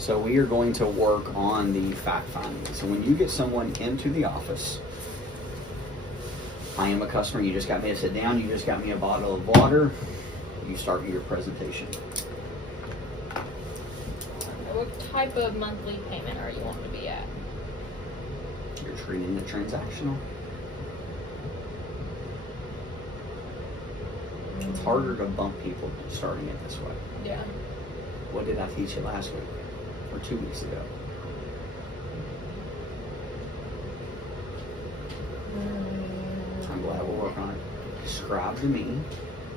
So we are going to work on the fact finding. So when you get someone into the office, I am a customer, you just got me to sit down, you just got me a bottle of water, you start your presentation. What type of monthly payment are you wanting to be at? You're treating it transactional. It's harder to bump people starting it this way. Yeah. What did I teach you last week or 2 weeks ago? I'm glad we're working on it. Describe to me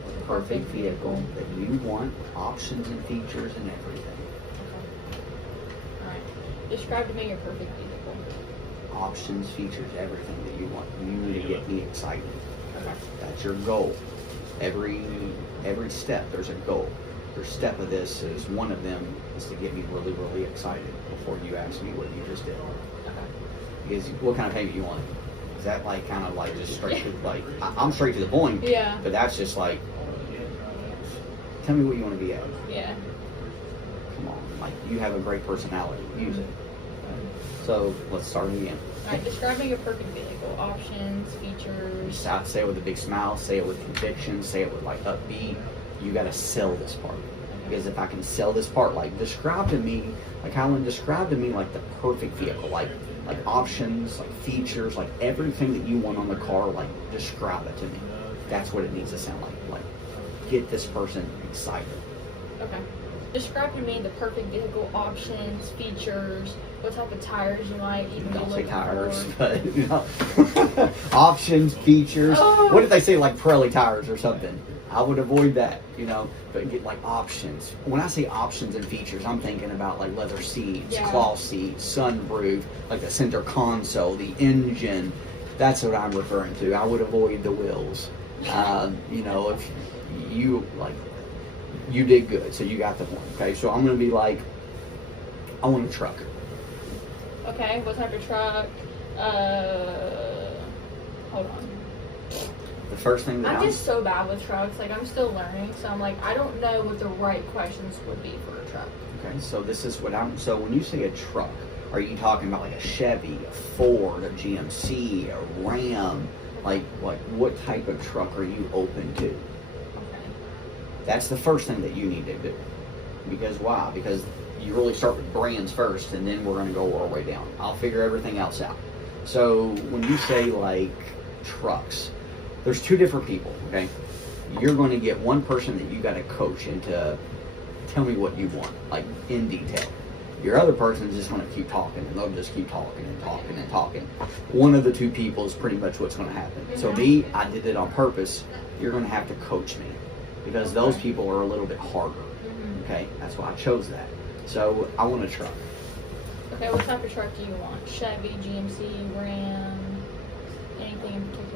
the perfect vehicle that you want, with options and features and everything. Okay. Alright. Describe to me your perfect vehicle. Options, features, everything that you want. You need to get me excited. Okay. That's your goal. Every step, there's a goal. Your step of this is one of them is to get me really, really excited before you ask me what you just did. Okay. Because what kind of payment you want? Is that like kind of like just straight to like I'm straight to the point? Yeah. But that's just like, tell me what you want to be at. Yeah. Come on, like you have a great personality. Use it. So let's start again. Alright, describing your perfect vehicle. Options, features. Say it with a big smile. Say it with conviction. Say it with like upbeat. You got to sell this part. Because if I can sell this part, like describe to me, like Howland, describe to me like the perfect vehicle, like options, like features, like everything that you want on the car, like describe it to me. That's what it needs to sound like. Like get this person excited. Okay. Describe to me the perfect vehicle, options, features, what type of tires you might even be Don't say looking tires, for. but you know, options, features. Oh. What if they say like Pirelli tires or something? I would avoid that, you know, but get like options. When I say options and features, I'm thinking about like leather seats, cloth seats, sunroof, like the center console, the engine. That's what I'm referring to. I would avoid the wheels. You know, if you like, you did good, so you got the point. Okay, so I'm gonna be like, I want a truck. Okay, what type of truck? Hold on. The first thing that I'm just so bad with trucks. Like, I'm still learning, so I'm like, I don't know what the right questions would be for a truck. Okay, so this is what so when you say a truck, are you talking about like a Chevy, a Ford, a GMC, a Ram? Like what type of truck are you open to? Okay. That's the first thing that you need to do. Because why? Because you really start with brands first, and then we're going to go all the way down. I'll figure everything else out. So when you say like trucks, there's two different people, okay? You're going to get one person that you got to coach into tell me what you want, like in detail. Your other person is just going to keep talking, and they'll just keep talking and talking and talking. One of the two people is pretty much what's going to happen. So me, I did it on purpose. You're going to have to coach me because those people are a little bit harder, okay? That's why I chose that. So I want a truck. Okay, what type of truck do you want? Chevy, GMC, Ram, anything in particular?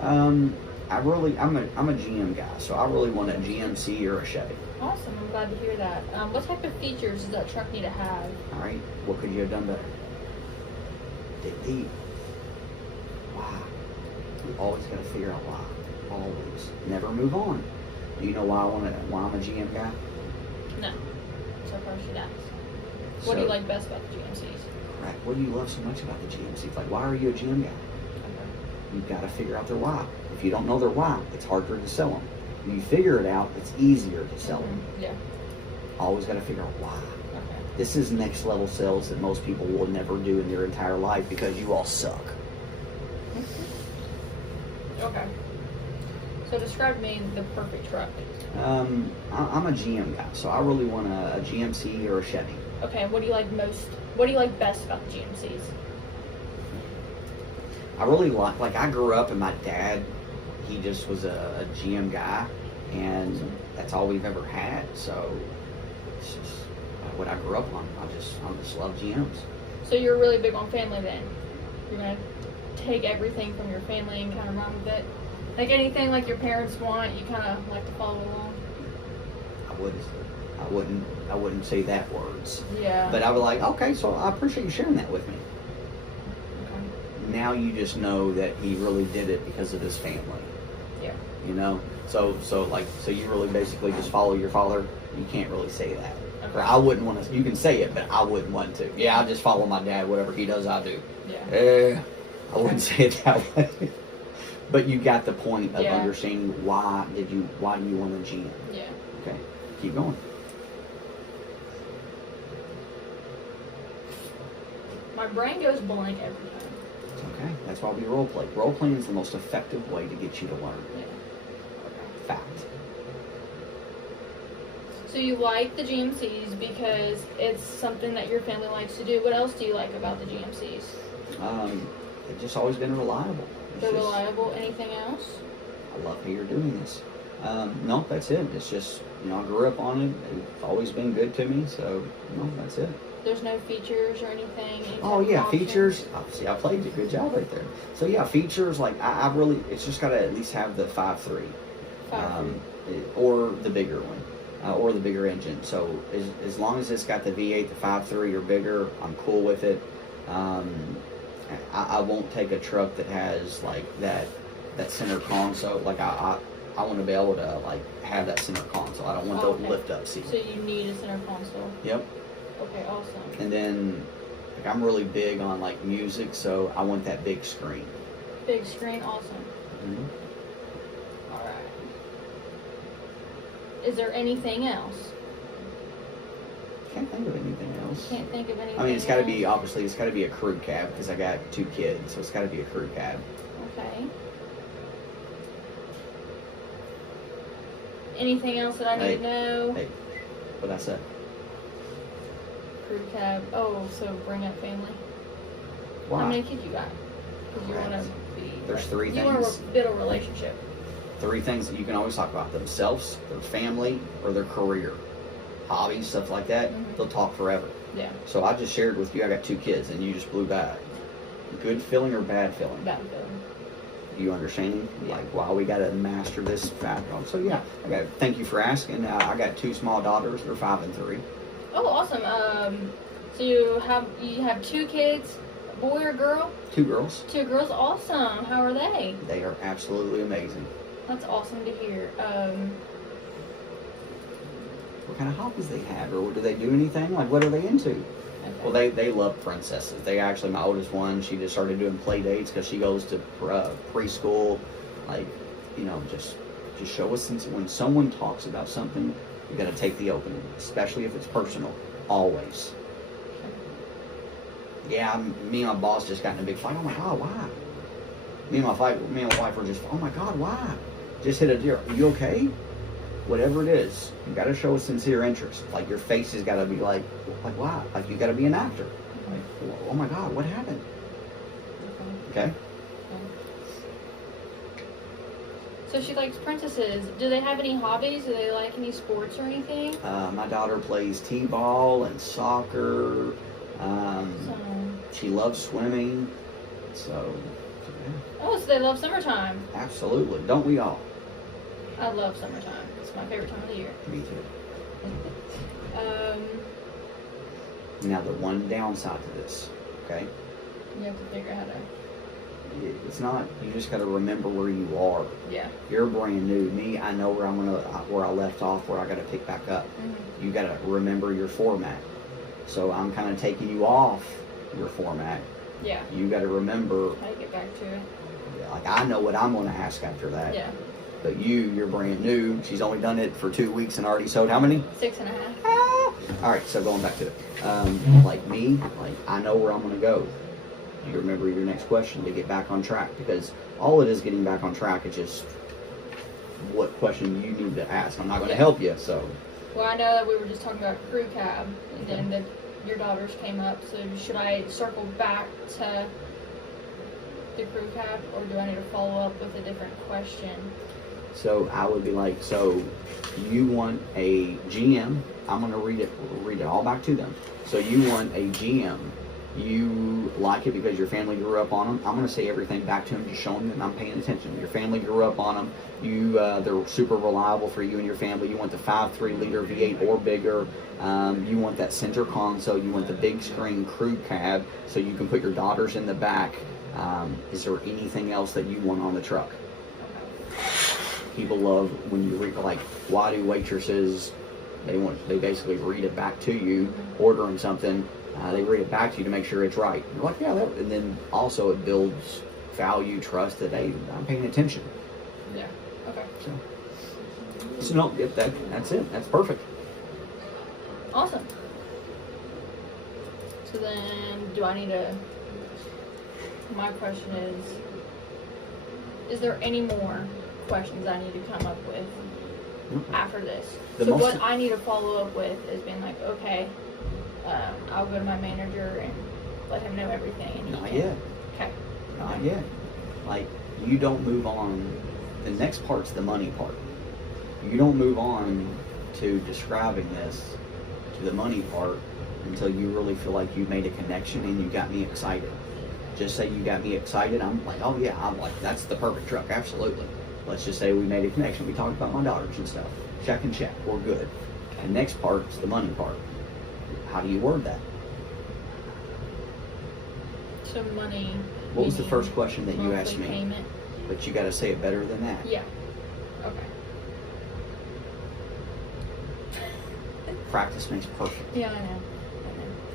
I'm a GM guy, so I really want a GMC or a Chevy. Awesome, I'm glad to hear that. What type of features does that truck need to have? All right, what could you have done better? Dig deep. Why? We always got to figure out why. Always. Never move on. Do you know why I'm a GM guy? No. So far, she does. What do you like best about the GMCs? Right. What do you love so much about the GMCs? Like, why are you a GM guy? You've got to figure out their why. If you don't know their why, it's harder to sell them. When you figure it out, it's easier to sell them. Yeah. Always got to figure out why. Okay. This is next level sales that most people will never do in their entire life because you all suck. Okay. So describe to me the perfect truck. I'm a GM guy, so I really want a GMC or a Chevy. Okay, what do you like most? What do you like best about the GMCs? I really like I grew up and my dad, he just was a GM guy, and that's all we've ever had. So it's just what I grew up on. I just love GMs. So you're really big on family then? You're gonna take everything from your family and kind of run with it? Like anything like your parents want, you kind of like to follow along? I wouldn't say that words. Yeah. But I was like, okay, so I appreciate you sharing that with me. Okay. Now you just know that he really did it because of his family. Yeah. You know? So you really basically just follow your father? You can't really say that. Or I wouldn't want to. You can say it, but I wouldn't want to. Yeah, I just follow my dad. Whatever he does, I do. Yeah. I wouldn't say it that way. But you got the point of Yeah. understanding why do you want a GM? Yeah. Okay, keep going. My brain goes blank every time. It's okay. That's why we role play. Role playing is the most effective way to get you to learn. Yeah. Fact. So you like the GMCs because it's something that your family likes to do. What else do you like about the GMCs? It's just always been reliable. They're reliable. Anything else? I love how you're doing this. No, that's it. It's just, I grew up on it. It's always been good to me. So, that's it. There's no features or anything? Oh, yeah, features. See, I played a good job right there. So, yeah, features, like, I really, it's just got to at least have the 5.3. 5.3. Or the bigger one. Or the bigger engine. So, as long as it's got the V8, the 5.3 or bigger, I'm cool with it. I won't take a truck that has like that center console. Like I want to be able to like have that center console. I don't want the lift up seat. So you need a center console. Yep. Okay, awesome. And then like I'm really big on like music, so I want that big screen. Big screen, awesome. Mm-hmm. All right. Is there anything else? Can't think of anything else. Can't think of anything. I mean, it's got to be a crew cab because I got 2 kids, so it's got to be a crew cab. Okay. Anything else that I need to know? Hey, what I said? Crew cab. Oh, so bring up family. Why? How many kids you got? Because you want to be. There's 3 You want things. to build a relationship. 3 things that you can always talk about: themselves, their family, or their career. Hobbies, stuff like that. Mm-hmm. They'll talk forever. Yeah. So I just shared with you I got 2 kids and you just blew by. Good feeling or bad feeling? Bad feeling. You understanding? Yeah. Like, wow, we got to master this fact. So yeah, thank you for asking. I got 2 small daughters. They're 5 and 3. Oh, awesome. So you have 2 kids, a boy or girl? 2 girls. 2 girls. Awesome. How are they? They are absolutely amazing. That's awesome to hear. What kind of hobbies they have, or do they do anything? Like, what are they into? Okay. Well, they love princesses. They actually, my oldest one, she just started doing play dates because she goes to preschool. Like, just show us. Since when someone talks about something, you got to take the opening, especially if it's personal. Always. Yeah, me and my boss just got in a big fight. Oh my God, why? Me and my wife were just, oh my God, why? Just hit a deer. Are you okay? Whatever it is, you got to show a sincere interest. Like your face has got to be like why? Like you got to be an actor. Like, oh my God, what happened? Okay. So she likes princesses. Do they have any hobbies? Do they like any sports or anything? My daughter plays t-ball and soccer. She loves swimming. So yeah. Oh, so they love summertime. Absolutely. Don't we all? I love summertime. It's my favorite time of the year. Me too. Um, Now the one downside to this, okay? you have to figure out how to. It's not. You just got to remember where you are. Yeah. You're brand new. Me, I know where I left off, where I got to pick back up. Mm-hmm. You got to remember your format. So I'm kind of taking you off your format. Yeah. You got to remember. How to get back to it. Like I know what I'm going to ask after that. Yeah. But you're brand new. She's only done it for 2 weeks and already sold how many? 6.5. All right, so going back to it. Like me, like I know where I'm going to go. You remember your next question to get back on track, because all it is getting back on track is just what question you need to ask. I'm not going to help you, so. Well, I know that we were just talking about crew cab, and then your daughters came up. So should I circle back to the crew cab, or do I need to follow up with a different question? So I would be like, so you want a GM? I'm going to read it all back to them. So you want a GM? You like it because your family grew up on them. I'm going to say everything back to them, just showing them I'm paying attention. Your family grew up on them. They're super reliable for you and your family. You want the 5.3 liter V8 or bigger. You want that center console. You want the big screen crew cab so you can put your daughters in the back. Is there anything else that you want on the truck? People love when you read, like, why do waitresses They basically read it back to you, ordering something. They read it back to you to make sure it's right. You're like, yeah, and then also it builds value, trust that, hey, I'm paying attention. Yeah. Okay. So no, if that's it. That's perfect. Awesome. So then, do I need to? My question is there any more questions I need to come up with after this? So what I need to follow up with is being like, okay, I'll go to my manager and let him know everything. And Not yet. Okay. Not yet. Like, you don't move on. The next part's the money part. You don't move on to describing this to the money part until you really feel like you made a connection and you got me excited. Just say you got me excited, I'm like, oh yeah, I'm like, that's the perfect truck, absolutely. Let's just say we made a connection. We talked about my daughters and stuff. Check and check, we're good. The next part's the money part. How do you word that? So money. What was the first question that you asked me? Payment. But you got to say it better than that. Yeah. Okay. Practice makes perfect. Yeah, I know.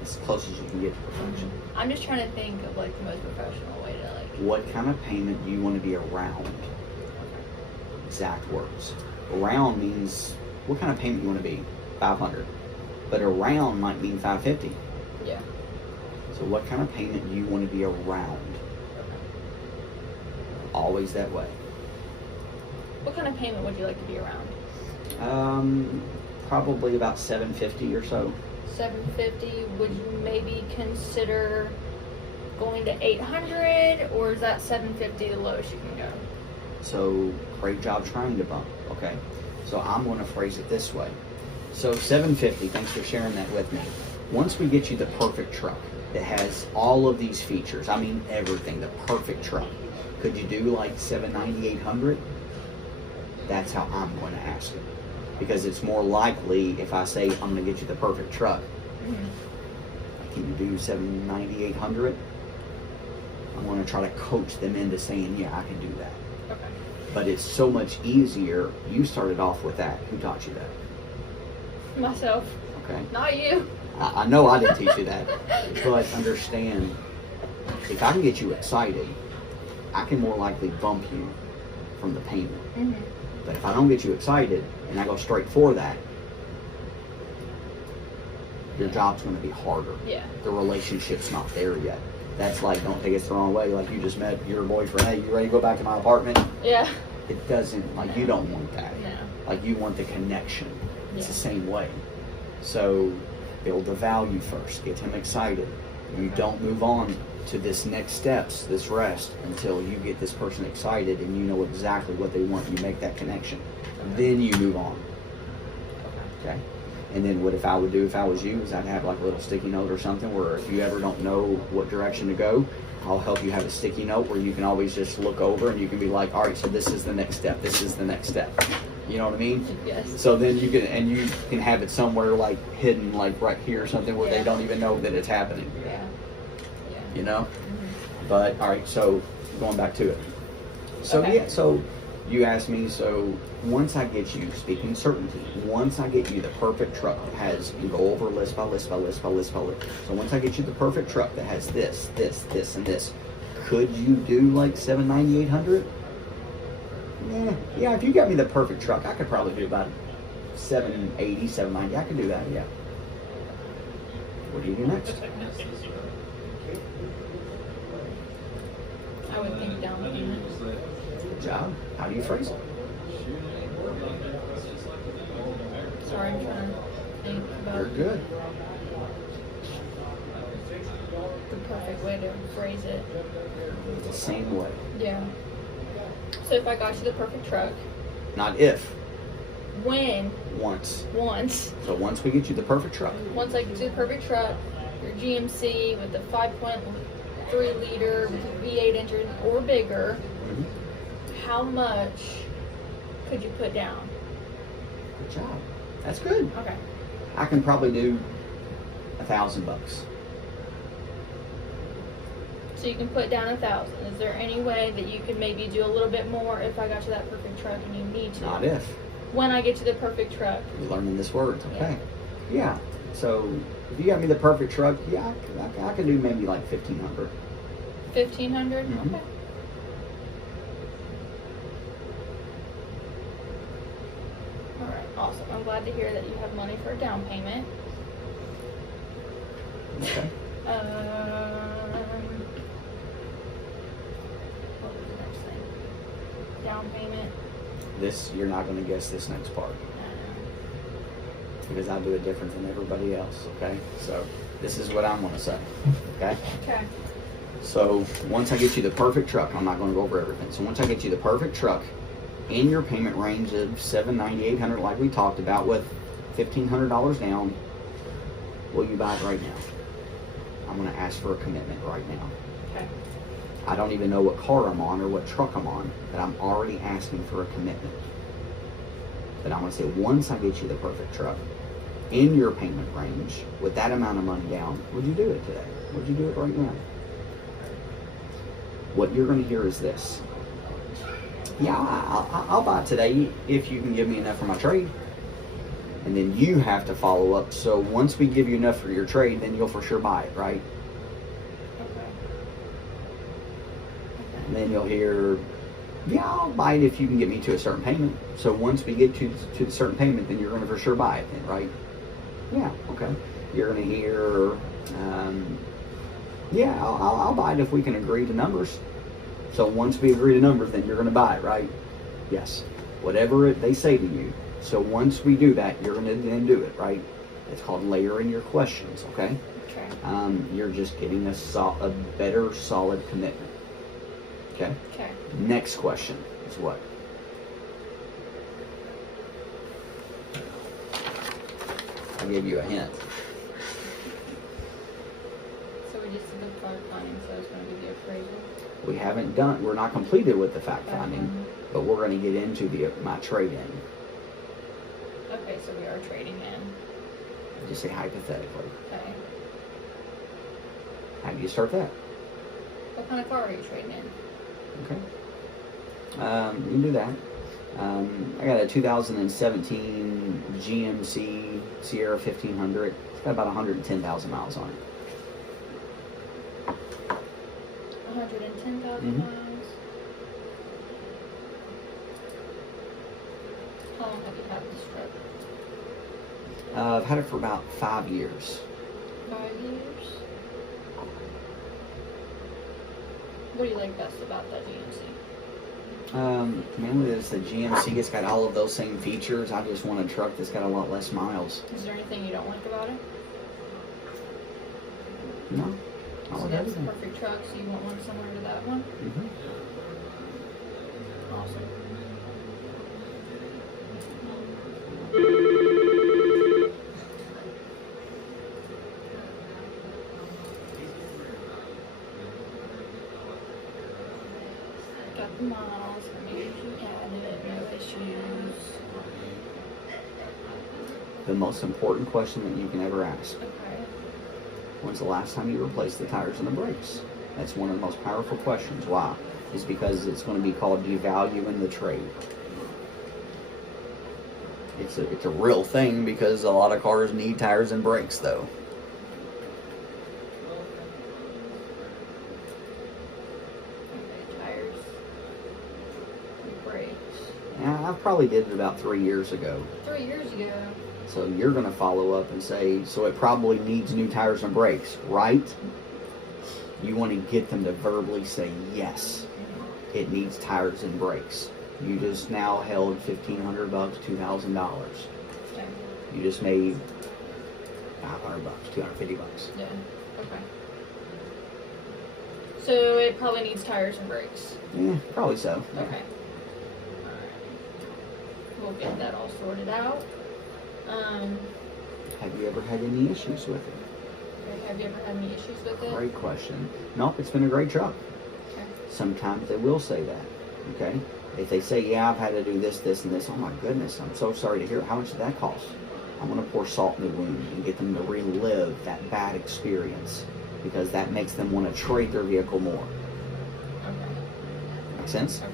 As close as you can get to perfection. I'm just trying to think of like the most professional way to like. What kind of payment do you want to be around? Exact words. Around means what kind of payment you want to be? 500. But around might mean 550. Yeah. So what kind of payment do you want to be around? Always that way. What kind of payment would you like to be around? Probably about 750 or so. 750. Would you maybe consider going to 800, or is that 750 the lowest you can go? So great job trying to bump. Okay. So I'm going to phrase it this way. So 750. Thanks for sharing that with me. Once we get you the perfect truck that has all of these features, I mean everything, the perfect truck. Could you do like 790, 800? That's how I'm going to ask it. Because it's more likely if I say I'm going to get you the perfect truck. Mm-hmm. Can you do 790, 800? I'm going to try to coach them into saying, yeah, I can do that. Okay. But it's so much easier. You started off with that. Who taught you that? Myself. Okay. Not you. I know I didn't teach you that. But understand, if I can get you excited, I can more likely bump you from the payment. Mm-hmm. But if I don't get you excited and I go straight for that, your job's going to be harder. Yeah. The relationship's not there yet. That's like, don't take it the wrong way. Like you just met your boyfriend. Hey, you ready to go back to my apartment? Yeah. It doesn't, like you don't want that. No. Like you want the connection. It's Yeah. the same way. So build the value first. Get him excited. You don't move on to this next steps, this rest, until you get this person excited and you know exactly what they want. You make that connection. Then you move on. Okay? And then what I would do if I was you is I'd have like a little sticky note or something where if you ever don't know what direction to go, I'll help you have a sticky note where you can always just look over and you can be like, all right, so this is the next step. This is the next step. You know what I mean? Yes. So then you can have it somewhere like hidden, like right here or something where they don't even know that it's happening. Yeah. You know? Mm-hmm. But all right, so going back to it. So okay. Yeah, so you asked me, so once I get you, speaking certainty, once I get you the perfect truck that has, you can go over list by list by list by list by list. So once I get you the perfect truck that has this, this, this, and this, could you do like 790, 800? Yeah, if you got me the perfect truck, I could probably do about 780, 790. I could do that, yeah. What do you do next? I would think down payment. Good job. How do you phrase it? Sorry, I'm trying to think about You're good. the perfect way to phrase it. The same way. Yeah. So if I got you the perfect truck. Not if. When? Once. Once. So once we get you the perfect truck. Once I get you the perfect truck, your GMC with the 5.3 liter with a V8 engine or bigger, how much could you put down? Good job. That's good. Okay. I can probably do $1,000. So you can put down 1,000. Is there any way that you could maybe do a little bit more if I got you that perfect truck and you need to? Not if. When I get you the perfect truck. You're learning this word, okay? Yeah. So if you got me the perfect truck, yeah, I could do maybe like 1,500. 1,500. Mm-hmm. Okay. All right. Awesome. I'm glad to hear that you have money for a down payment. Okay. What was the next thing? Down payment. This, you're not going to guess this next part because I do it different than everybody else, okay? So this is what I'm going to say, okay? Okay. So once I get you the perfect truck, I'm not going to go over everything. So once I get you the perfect truck in your payment range of $790, $800, like we talked about, with $1,500 down, will you buy it right now? I'm going to ask for a commitment right now. Okay. I don't even know what car I'm on or what truck I'm on, but I'm already asking for a commitment. But I'm going to say, once I get you the perfect truck in your payment range with that amount of money down, would you do it today? Would you do it right now? What you're going to hear is this. Yeah, I'll buy it today if you can give me enough for my trade. And then you have to follow up. So once we give you enough for your trade, then you'll for sure buy it, right? Okay. And then you'll hear, yeah, I'll buy it if you can get me to a certain payment. So once we get to the certain payment, then you're going to for sure buy it then, right? Yeah, okay. You're going to hear, yeah, I'll buy it if we can agree to numbers. So once we agree to numbers, then you're going to buy it, right? Yes. Whatever they say to you. So once we do that, you're going to then do it, right? It's called layering your questions, okay? Okay. You're just getting a better, solid commitment. Okay? Okay. Next question is what? I gave you a hint. So we just did the fact finding, so it's going to be the appraisal. We're not completed with the fact finding, but we're going to get into my trade-in. Okay, so we are trading in. Just say hypothetically. Okay. How do you start that? What kind of car are you trading in? Okay. You can do that. I got a 2017 GMC Sierra 1500. It's got about 110,000 miles on it. 110,000 miles. How long have you had this truck? I've had it for about 5 years. 5 years. What do you like best about that GMC? Mainly it's the GMC. It's got all of those same features. I just want a truck that's got a lot less miles. Is there anything you don't like about it? No. So that's the perfect truck, so you want one similar to that one? Mm-hmm. Awesome. Got the miles, maybe you had it, no issues. The most important question that you can ever ask. Okay. When's the last time you replaced the tires and the brakes? That's one of the most powerful questions. Why? Is because it's going to be called devaluing the trade. It's a real thing because a lot of cars need tires and brakes, though. Okay, tires. And brakes. Now, I probably did it about 3 years ago. 3 years ago. So you're going to follow up and say, so it probably needs new tires and brakes, right? You want to get them to verbally say, yes, it needs tires and brakes. You just now held $1,500, $2,000. Okay. You just made $500, $250. Yeah. Okay. So it probably needs tires and brakes. Yeah, probably so. Yeah. Okay. Alright. We'll get that all sorted out. Have you ever had any issues with it? Have you ever had any issues with it? Great question. Nope, it's been a great truck. Okay. Sometimes they will say that. Okay? If they say, yeah, I've had to do this, this, and this, oh my goodness, I'm so sorry to hear it. How much did that cost? I'm going to pour salt in the wound and get them to relive that bad experience because that makes them want to trade their vehicle more. Okay. Make sense? Okay.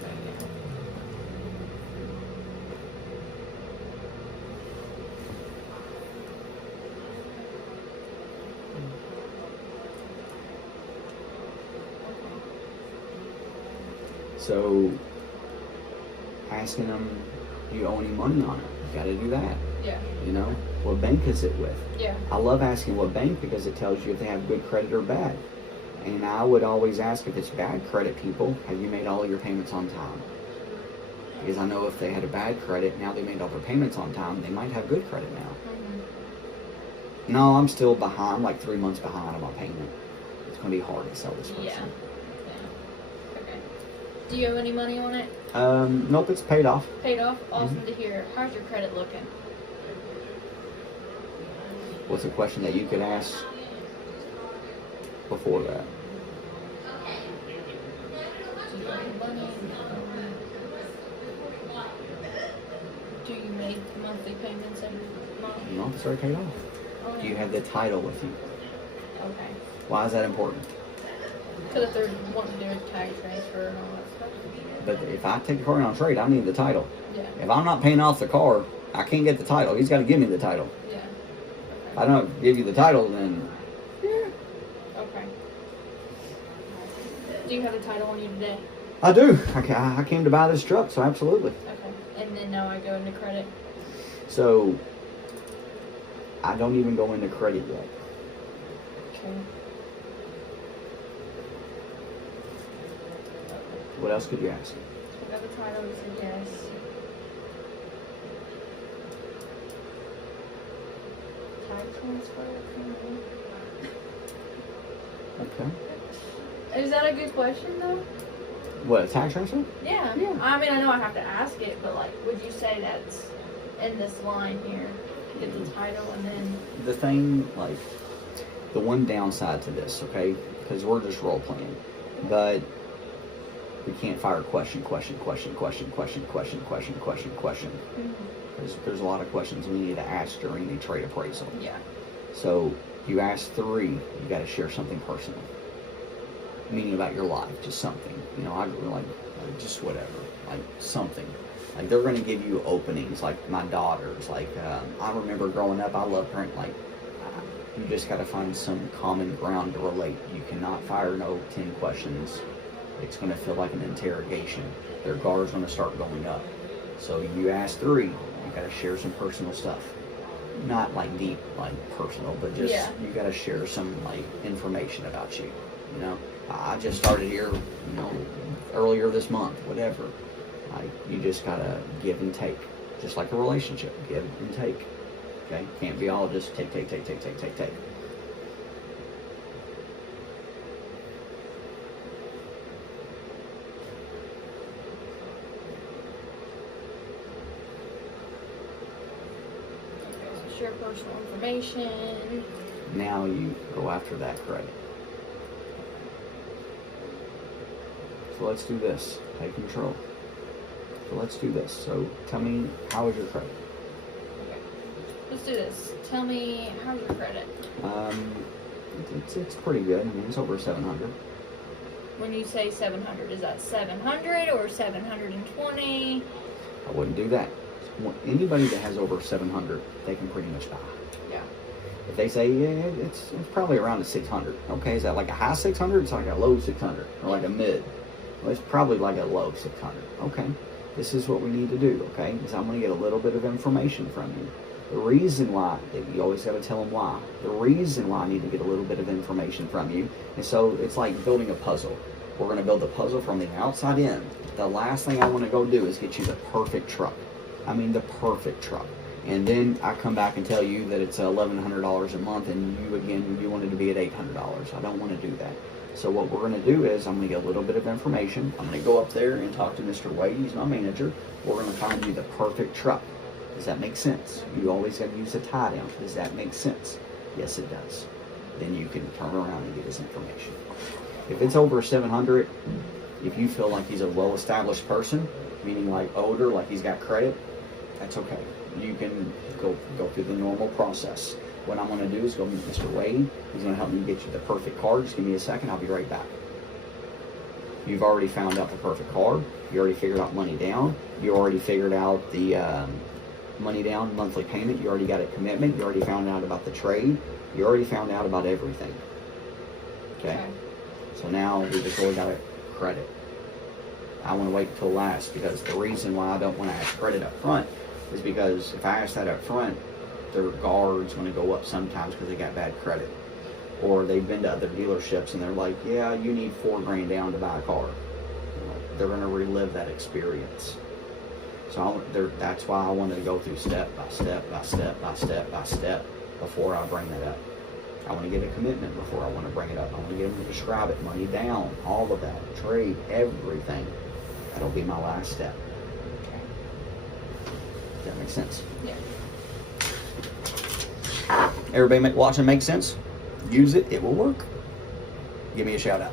So asking them, do you owe any money on it? You got to do that. Yeah. You know, what bank is it with? Yeah. I love asking what bank because it tells you if they have good credit or bad. And I would always ask if it's bad credit people, have you made all your payments on time? Because I know if they had a bad credit, now they made all their payments on time, they might have good credit now. Mm-hmm. No, I'm still behind, like 3 months behind on my payment. It's going to be hard to sell this person. Yeah. Okay. Do you owe any money on it? Nope, it's paid off. Paid off? Awesome to hear. How's your credit looking? What's a question that you could ask before that? Do you owe any money? Do you make monthly payments every month? No, it's already paid off. Oh, Do you have the title with you? Okay. Why is that important? Because if they're wanting to do a tag transfer and all that stuff. But if I take the car in on trade, I need the title. Yeah. If I'm not paying off the car, I can't get the title. He's got to give me the title. Yeah. If I don't give you the title, then Okay. Do you have a title on you today? I do. I came to buy this truck, so absolutely. Okay. And then now I go into credit. So I don't even go into credit yet. Okay. What else could you ask? I got the title, you said yes. Tag transfer? Okay. Is that a good question though? What, a tax transfer? Yeah. Yeah. I mean, I know I have to ask it, but like, would you say that's in this line here? Get the title and then. The thing, like, the one downside to this, okay, because we're just role playing, but we can't fire question. There's a lot of questions we need to ask during the trade appraisal. Yeah. So you ask 3, you got to share something personal, meaning about your life, just something. You know, I like just whatever, like something. Like they're going to give you openings, like my daughters. Like I remember growing up, I loved print. Like you just got to find some common ground to relate. You cannot fire no 10 questions. It's going to feel like an interrogation. Their guard's going to start going up. So you ask 3, you got to share some personal stuff. Not like deep, like personal, but just you got to share some like information about you. You know, I just started here, you know, earlier this month, whatever. Like you just got to give and take, just like a relationship, give and take. Okay, can't be all just take. Share personal information. Now you go after that credit. So let's do this. Take control. So let's do this. So tell me, how is your credit? Okay. Let's do this. Tell me, how's your credit? It's pretty good. I mean, it's over 700. When you say 700, is that 700 or 720? I wouldn't do that. Anybody that has over 700, they can pretty much buy. Yeah. If they say, yeah, it's probably around a 600. Okay, is that like a high 600? It's like a low 600 or like a mid. Well, it's probably like a low 600. Okay, this is what we need to do. Okay, is I'm going to get a little bit of information from you. The reason why, you always got to tell them why. The reason why I need to get a little bit of information from you. And so it's like building a puzzle. We're going to build the puzzle from the outside in. The last thing I want to go do is get you the perfect truck. I mean, the perfect truck. And then I come back and tell you that it's $1,100 a month, and you wanted to be at $800. I don't want to do that. So what we're going to do is I'm going to get a little bit of information. I'm going to go up there and talk to Mr. Wade. He's my manager. We're going to find you the perfect truck. Does that make sense? You always got to use a tie down. Does that make sense? Yes, it does. Then you can turn around and get his information. If it's over 700, if you feel like he's a well-established person, meaning like older, like he's got credit, that's okay. You can go through the normal process. What I'm going to do is go meet Mr. Wade. He's going to help me get you the perfect car. Just give me a second. I'll be right back. You've already found out the perfect car. You already figured out money down. You already figured out the money down, monthly payment. You already got a commitment. You already found out about the trade. You already found out about everything. Okay? So now we just really got a credit. I want to wait until last, because the reason why I don't want to ask credit up front is because if I ask that up front, their guard's going to go up sometimes because they got bad credit. Or they've been to other dealerships and they're like, yeah, you need $4,000 down to buy a car. They're going to relive that experience. So that's why I wanted to go through step by step by step by step by step before I bring that up. I want to get a commitment before I want to bring it up. I want to get them to describe it, money down, all of that, trade, everything. That'll be my last step. Okay. Does that make sense? Yeah. Everybody watching make sense? Use it. It will work. Give me a shout out.